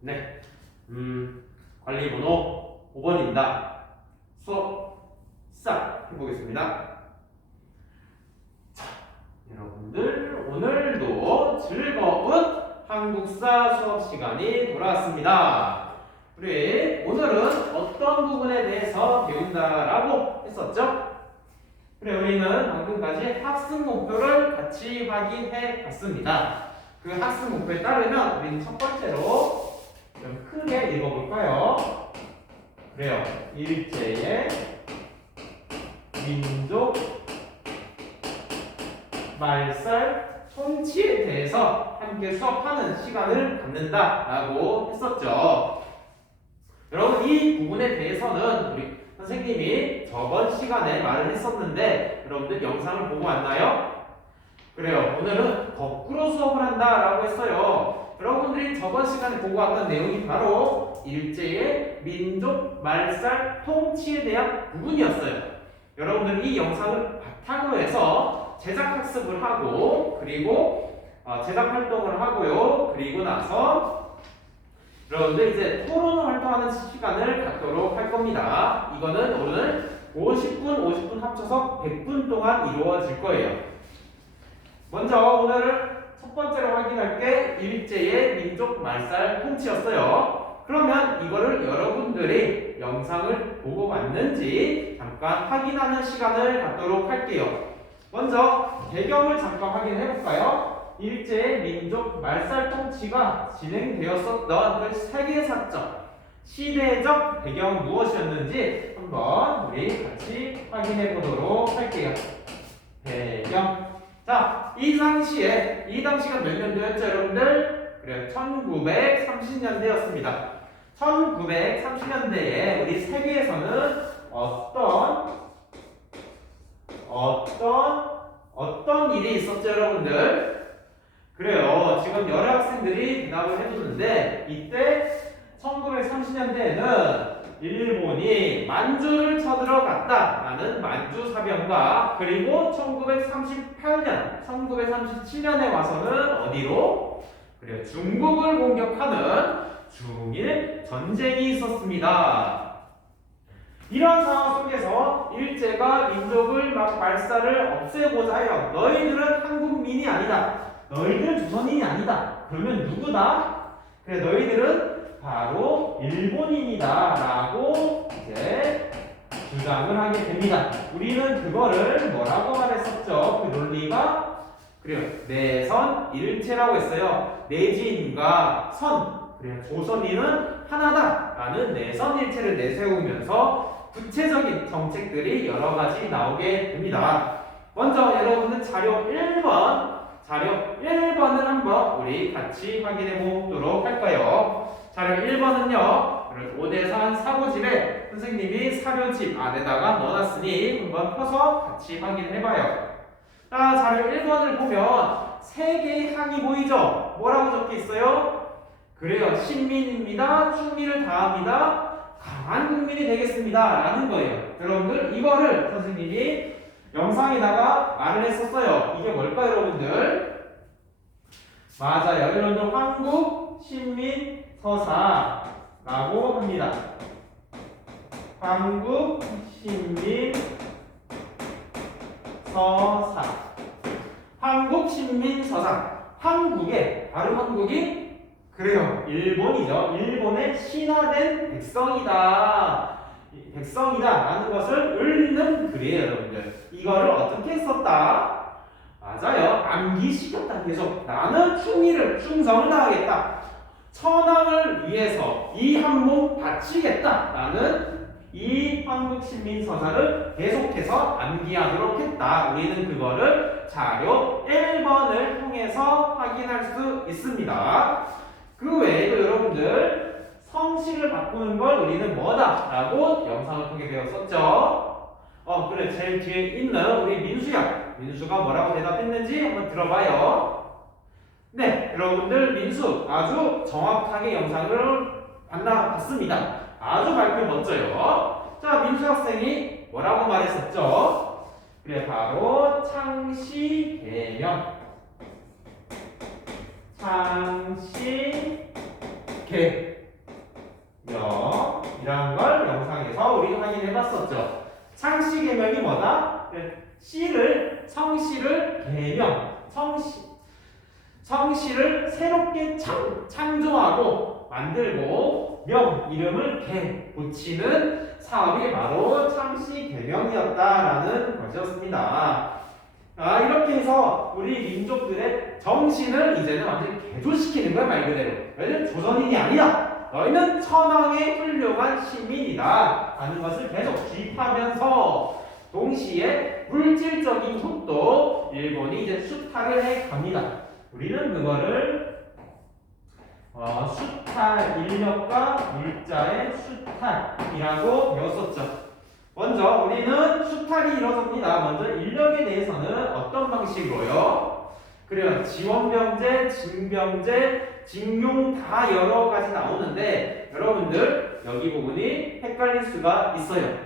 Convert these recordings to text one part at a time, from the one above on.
네. 음, 관리 번호 5번입니다. 수업 시작 해보겠습니다. 자, 여러분들 오늘도 즐거운 한국사 수업 시간이 돌아왔습니다. 우리 오늘은 어떤 부분에 대해서 배운다라고 했었죠? 그래 우리는 방금까지 학습 목표를 같이 확인해 봤습니다. 그 학습 목표에 따르면 우리는 첫 번째로 좀 크게 읽어볼까요? 그래요. 일제의 민족 말살 통치에 대해서 함께 수업하는 시간을 갖는다라고 했었죠. 여러분 이 부분에 대해서는 우리 선생님이 저번 시간에 말을 했었는데 여러분들 영상을 보고 왔나요? 그래요. 오늘은 거꾸로 수업을 한다라고 했어요. 여러분들이 저번 시간에 보고 왔던 내용이 바로 일제의 민족 말살 통치에 대한 부분이었어요. 여러분들 이 영상을 바탕으로 해서 제작 학습을 하고 그리고 어, 제작 활동을 하고요. 그리고 나서 여러분들 이제 토론 활동하는 시간을 갖도록 할 겁니다. 이거는 오늘 50분, 50분 합쳐서 100분 동안 이루어질 거예요. 먼저 오늘 첫 번째로 확인할 게 일제의 민족 말살 통치였어요. 그러면 이거를 여러분들이 영상을 보고 왔는지 잠깐 확인하는 시간을 갖도록 할게요. 먼저 배경을 잠깐 확인해 볼까요? 일제의 민족 말살 통치가 진행되었었던 그 세계 사적 시대적 배경 무엇이었는지 한번 우리 같이 확인해 보도록 할게요. 배경. 자, 이 당시에 이 당시가 몇 년도였죠, 여러분들? 그래요. 1930년대였습니다. 1930년대에 우리 세계에서는 어떤 어떤 어떤 일이 있었죠, 여러분들? 그래요. 지금 여러 학생들이 대답을 해줬는데 이때 1930년대에는 일본이 만주를 쳐들어갔다라는 만주 사병과 그리고 1938년, 1937년에 와서는 어디로? 그래요. 중국을 공격하는 중일 전쟁이 있었습니다. 이런 상황 속에서 일제가 민족을 막 말살을 없애고자 해요. 너희들은 한국민이 아니다. 너희들은 조선인이 아니다. 그러면 누구다? 그래 너희들은 바로 일본인이다 라고 이제 주장을 하게 됩니다. 우리는 그거를 뭐라고 말했었죠? 그 논리가 그래요. 내선 일체라고 했어요. 내진과 선 그래요. 조선인은 하나다 라는 내선 일체를 내세우면서 구체적인 정책들이 여러 가지 나오게 됩니다. 먼저 여러분은 자료 1번 자료 1번을 한번 우리 같이 확인해 보도록 할까요? 자료 1번은요. 오대산 사고집에 선생님이 사료집 안에다가 넣어놨으니 한번 펴서 같이 확인해 봐요. 자, 자료 1번을 보면 세 개의 항이 보이죠? 뭐라고 적혀 있어요? 그래요. 신민입니다. 충미를 다합니다. 강한 국민이 되겠습니다. 라는 거예요. 여러분들 이거를 선생님이 영상에다가 말을 했었어요. 이게 뭘까요, 여러분들? 맞아요. 여러분들 한국 신민 서사라고 합니다. 한국 신민 서사. 한국 신민 서사. 한국의 바로 한국이 그래요. 일본이죠. 일본의 신화된 백성이다. 이 백성이다라는 것을 을리는 글이에요, 여러분들. 이거를 어떻게 썼다? 맞아요. 암기시켰다. 계속 나는 충의를 충성을 다하겠다. 천황을 위해서 이한몸 바치겠다 라는 이 한국 신민 서사를 계속해서 암기하도록 했다. 우리는 그거를 자료 1번을 통해서 확인할 수 있습니다. 그 외에도 여러분들 성씨를 바꾸는 걸 우리는 뭐다 라고 영상을 통해 배웠었죠. 어 그래 제일 뒤에 있는 우리 민수야 민수가 뭐라고 대답했는지 한번 들어봐요. 네 여러분들 민수 아주 정확하게 영상을 봤나 봤습니다. 아주 발표 멋져요. 자 민수 학생이 뭐라고 말했었죠? 그래 바로 창시 개명 창시 개 명 이라는 걸 영상에서 우리 확인해 봤었죠. 창시 개명이 뭐다? 네, 시를 성시를 개명 성시 성시를 새롭게 창, 창조하고 만들고 명 이름을 개 붙이는 사업이 바로 창시 개명이었다라는 것이었습니다. 아 이렇게 해서 우리 민족들의 정신을 이제는 완전히 개조시키는 거야 말 그대로. 너희는 조선인이 아니다. 너희는 천황의 훌륭한 시민이다. 하는 것을 계속 주입하면서 동시에 물질적인 것도 일본이 이제 수탈을 해 갑니다. 우리는 그거를 어, 수탈 인력과 물자의 수탈이라고 배웠었죠. 먼저 우리는 수탈이 이루어집니다. 먼저 인력에 대해서는 어떤 방식으로요? 그래요. 지원병제, 징병제, 징용 다 여러 가지 나오는데 여러분들 여기 부분이 헷갈릴 수가 있어요.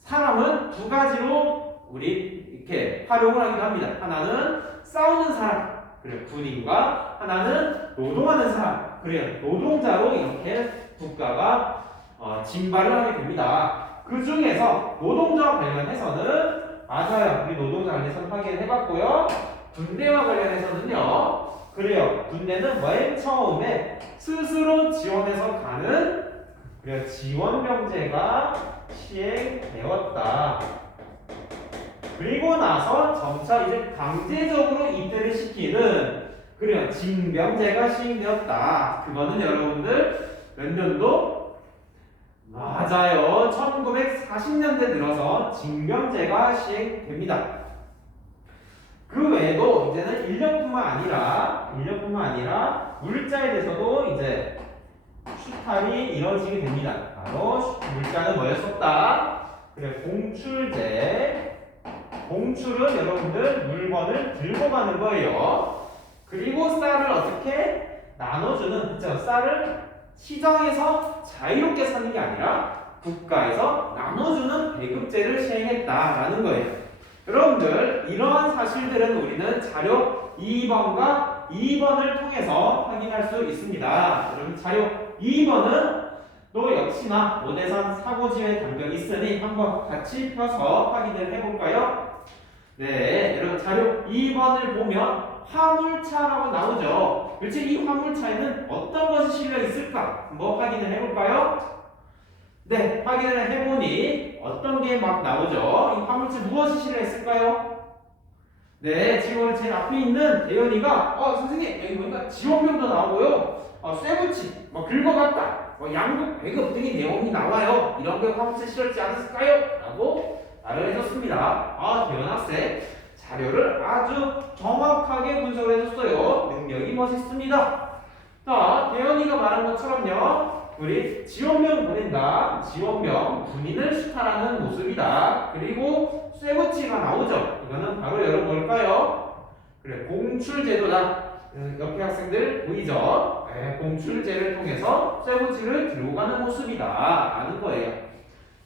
사람은 두 가지로 우리 이렇게 활용을 하기도 합니다. 하나는 싸우는 사람, 그래요. 군인과 하나는 노동하는 사람, 그래요. 노동자로 이렇게 국가가 어, 진발을 하게 됩니다. 그 중에서 노동자와 관련해서는 맞아요. 우리 노동자 관련해서 확인을 해봤고요. 군대와 관련해서는요. 그래요. 군대는 맨 처음에 스스로 지원해서 가는 그래요. 지원 병제가 시행되었다. 그리고 나서 점차 이제 강제적으로 입대를 시키는 그래요. 징병제가 시행되었다. 그거는 여러분들 몇 년도? 맞아요. 1940년대 들어서 징병제가 시행됩니다. 그 외에도 이제는 인력뿐만 아니라 인력뿐만 아니라 물자에 대해서도 이제 수탈이 이루어지게 됩니다. 바로 수- 물자는 뭐였었다? 그래 공출제. 공출은 여러분들 물건을 들고 가는 거예요. 그리고 쌀을 어떻게 나눠주는 그죠? 쌀을 시장에서 자유롭게 사는 게 아니라 국가에서 나눠주는 배급제를 시행했다라는 거예요. 여러분들 이러한 사실들은 우리는 자료 2번과 2번을 통해서 확인할 수 있습니다. 여러분 자료 2번은 또 역시나 오대산 사고지회 단변이 있으니 한번 같이 펴서 확인을 해볼까요? 네, 여러분 자료 2번을 보면 화물차라고 나오죠. 도대체 이 화물차에는 어떤 것이 실려 있을까? 한번 확인을 해볼까요? 네, 확인을 해보니 어떤 게 막 나오죠? 이 화물차 무엇이 실려 있을까요? 네, 지금 제 앞에 있는 대현이가 어 선생님 여기 보니까 지원명도 나오고요, 어 쇠붙이, 뭐 긁어갔다, 뭐 양국 배급 등의 내용이 나와요. 이런 게 화물차에 실렸지 않았을까요? 라고 말을 해줬습니다. 아 대현 학생 자료를 아주 정확하게 분석을 해줬어요. 능력이 멋있습니다. 자, 대현이가 말한 것처럼요. 우리 지원명 보낸다. 지원명 군인을 수탈하는 모습이다. 그리고 쇠붙이가 나오죠. 이거는 바로 여러분 뭘까요? 그래 공출제도다. 음, 옆에 학생들 보이죠? 네, 공출제를 통해서 쇠붙이를 들고 가는 모습이다. 라는 거예요.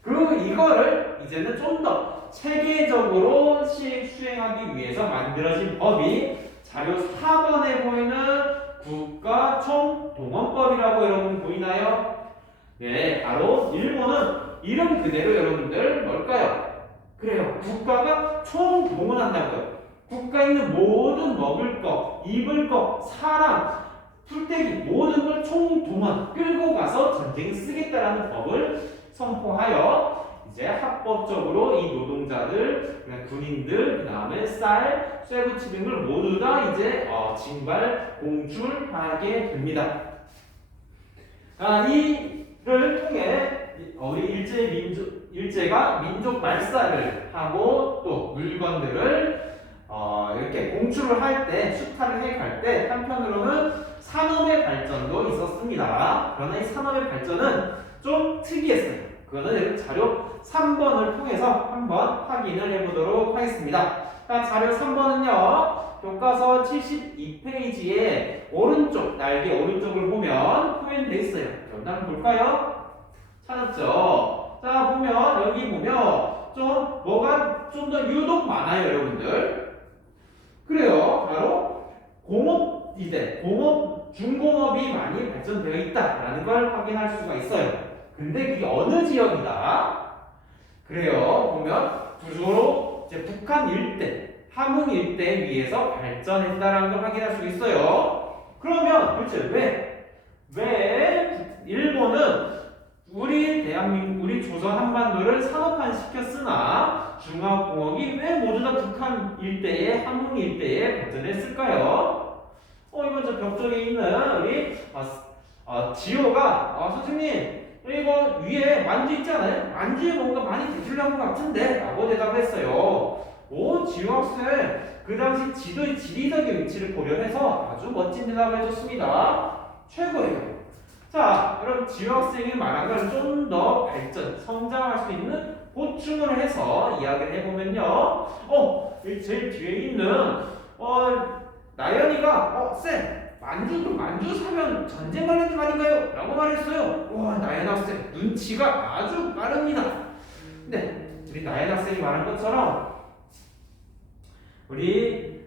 그 이거를 이제는 좀 더 체계적으로 시, 수행하기 위해서 만들어진 법이 자료 4번에 보이는 국가총동원법이라고 여러분 보이나요? 네, 바로 일본은 이름 그대로 여러분들 뭘까요? 그래요. 국가가 총동원한다고요. 국가에 있는 모든 먹을 거, 입을 거, 사람, 풀떼기 모든 걸 총동원 끌고 가서 전쟁에 쓰겠다라는 법을 선포하여 이제 합법적으로 이 노동자들, 군인들, 그 다음에 쌀, 쇠붙이 등을 모두 다 이제 어, 진발, 공출하게 됩니다. 아, 이를 통해 우리 일제 민족 일제가 민족 말살을 하고 또 물건들을 어, 이렇게 공출을 할 때, 수탈을 해갈 때 한편으로는 산업의 발전도 있었습니다. 그러나 이 산업의 발전은 좀 특이했어요. 그거는 자료 3번을 통해서 한번 확인을 해보도록 하겠습니다. 자, 자료 3번은요. 교과서 72페이지에 오른쪽, 날개 오른쪽을 보면 표현되어 있어요. 일단 볼까요? 찾았죠? 자, 보면 여기 보면 좀 뭐가 좀 더 유독 많아요, 여러분들. 그래요. 바로 공업 이제 공업 중공업이 많이 발전되어 있다라는 걸 확인할 수가 있어요. 근데 그게 어느 지역이다? 그래요. 보면 주로 이제 북한 일대, 함흥 일대 위에서 발전했다라는 걸 확인할 수 있어요. 그러면 도대체 왜, 왜 일본은 우리 대한민국, 우리 조선 한반도를 산업화 시켰으나 중화공업이 왜 모두 다 북한 일대에, 함흥 일대에 발전했을까요? 어, 이번 저 벽 쪽에 있는 우리 어, 어, 지호가 어, 선생님 이거 위에 만주 있잖아요. 만주에 뭔가 많이 대출한 것 같은데 라고 대답했어요. 오 지호 학생 그 당시 지도의 지리적인 위치를 고려해서 아주 멋진 대답을 해줬습니다. 최고예요. 자, 그럼 지호 학생이 말한 걸 좀 더 발전, 성장할 수 있는 보충을 해서 이야기를 해보면요. 어, 이 제일 뒤에 있는 어 나연이가 어 쌤. 만주 만주 사면 전쟁 관련된 거 아닌가요? 라고 말했어요. 와 나연 학생 눈치가 아주 빠릅니다. 네, 우리 나연 학생이 말한 것처럼 우리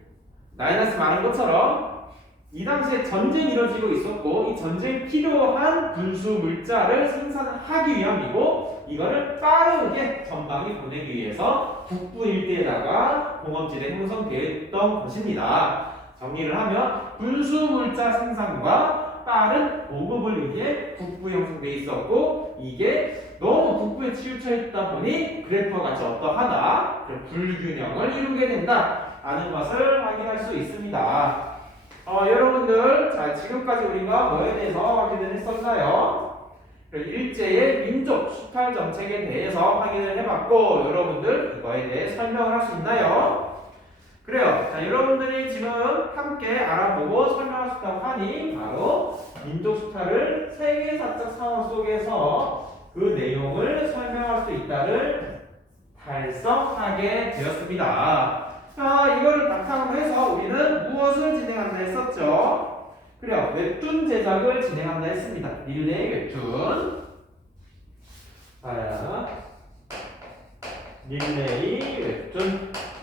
나연 학생 말한 것처럼 이 당시에 전쟁이 이루어지고 있었고 이 전쟁 필요한 군수 물자를 생산하기 위함이고 이거를 빠르게 전방에 보내기 위해서 북부 일대에다가 공업지대 형성되었던 것입니다. 정리를 하면 군수 물자 생산과 빠른 보급을 위해 북부 형성돼 있었고 이게 너무 북부에 치우쳐 있다 보니 그래프와 같이 어떠하다 불균형을 이루게 된다 라는 것을 확인할 수 있습니다. 어, 여러분들 자 지금까지 우리가 뭐에 대해서 확인을 했었나요? 일제의 민족 수탈 정책에 대해서 확인을 해봤고 여러분들 이거에 대해 설명을 할 수 있나요? 그래요. 자 여러분들이 지금 함께 알아보고 설명할 수 있다고 하니 바로 민족 수탈을 세계 사적 상황 속에서 그 내용을 설명할 수 있다를 달성하게 되었습니다. 자, 이거를 바탕으로 해서 우리는 무엇을 진행한다 했었죠? 그래요. 웹툰 제작을 진행한다 했습니다. 릴레이 웹툰. 자, 릴레이 웹툰.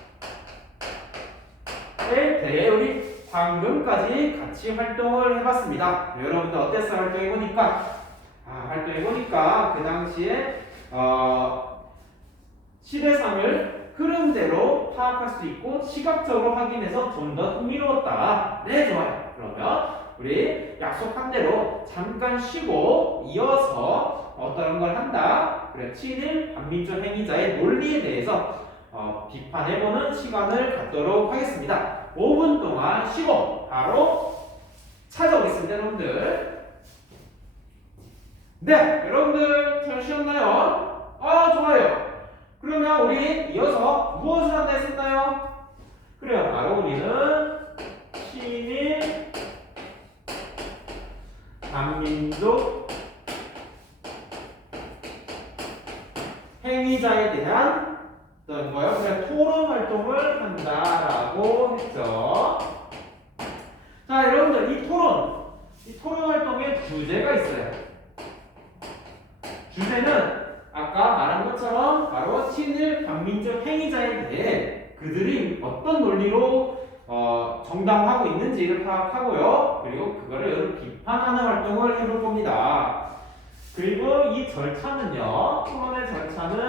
에 대해 우리 방금까지 같이 활동을 해봤습니다. 여러분들 어땠어요? 활동해보니까? 아, 활동해보니까 그 당시에, 어, 시대상을 흐름대로 파악할 수 있고 시각적으로 확인해서 좀 더 흥미로웠다. 네, 좋아요. 그러면 우리 약속한 대로 잠깐 쉬고 이어서 어떤 걸 한다. 그래, 친일 반민족 행위자의 논리에 대해서 어, 비판해보는 시간을 갖도록 하겠습니다. 5분 동안 쉬고 바로 찾아오겠습니다, 여러분들. 네, 여러분들 잘 쉬었나요? 아, 좋아요. 그러면 우리 이어서 무엇을 한다 했었나요? 그래요. 바로 우리는 친일 반민족 행위자에 대한 어떤 거요? 그냥 토론 활동을 한다라고 했죠. 자, 여러분들 이 토론, 이 토론 활동의 주제가 있어요. 주제는 아까 말한 것처럼 바로 친일 반민족 행위자에 대해 그들이 어떤 논리로 어, 정당하고 있는지를 파악하고요. 그리고 그거를 비판하는 활동을 해볼 겁니다. 그리고 이 절차는요. 토론의 절차는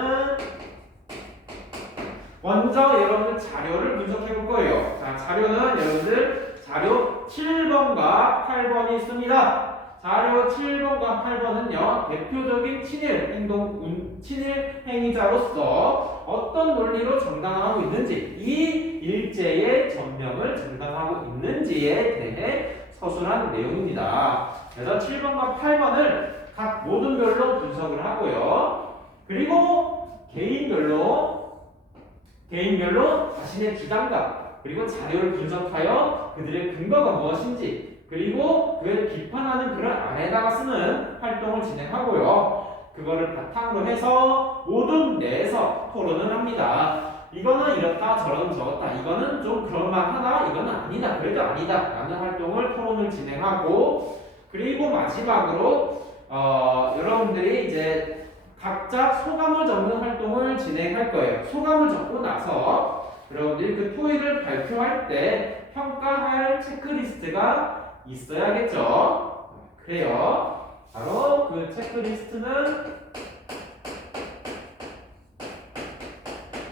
먼저 여러분들 자료를 분석해 볼 거예요. 자, 자료는 여러분들 자료 7번과 8번이 있습니다. 자료 7번과 8번은요, 대표적인 친일 행동, 운- 친일 행위자로서 어떤 논리로 정당하고 있는지, 이 일제의 전명을 정당하고 있는지에 대해 서술한 내용입니다. 그래서 7번과 8번을 각 모든 별로 분석을 하고요. 그리고 개인별로, 개인별로 자신의 주장과 그리고 자료를 분석하여 그들의 근거가 무엇인지 그리고 그를 비판하는 글을 안에다가 쓰는 활동을 진행하고요. 그거를 바탕으로 해서 모든 내에서 토론을 합니다. 이거는 이렇다, 저런 저렇다. 이거는 좀 그럴만하다, 이거는 아니다, 그래도 아니다. 라는 활동을 토론을 진행하고 그리고 마지막으로 어, 여러분들이 이제 각자 소감을 적는 활동을 진행할 거예요. 소감을 적고 나서 여러분들이 그 토의를 발표할 때 평가할 체크리스트가 있어야겠죠. 그래요. 바로 그 체크리스트는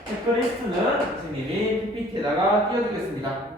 체크리스트는 선생님이 PPT에다가 띄워드리겠습니다.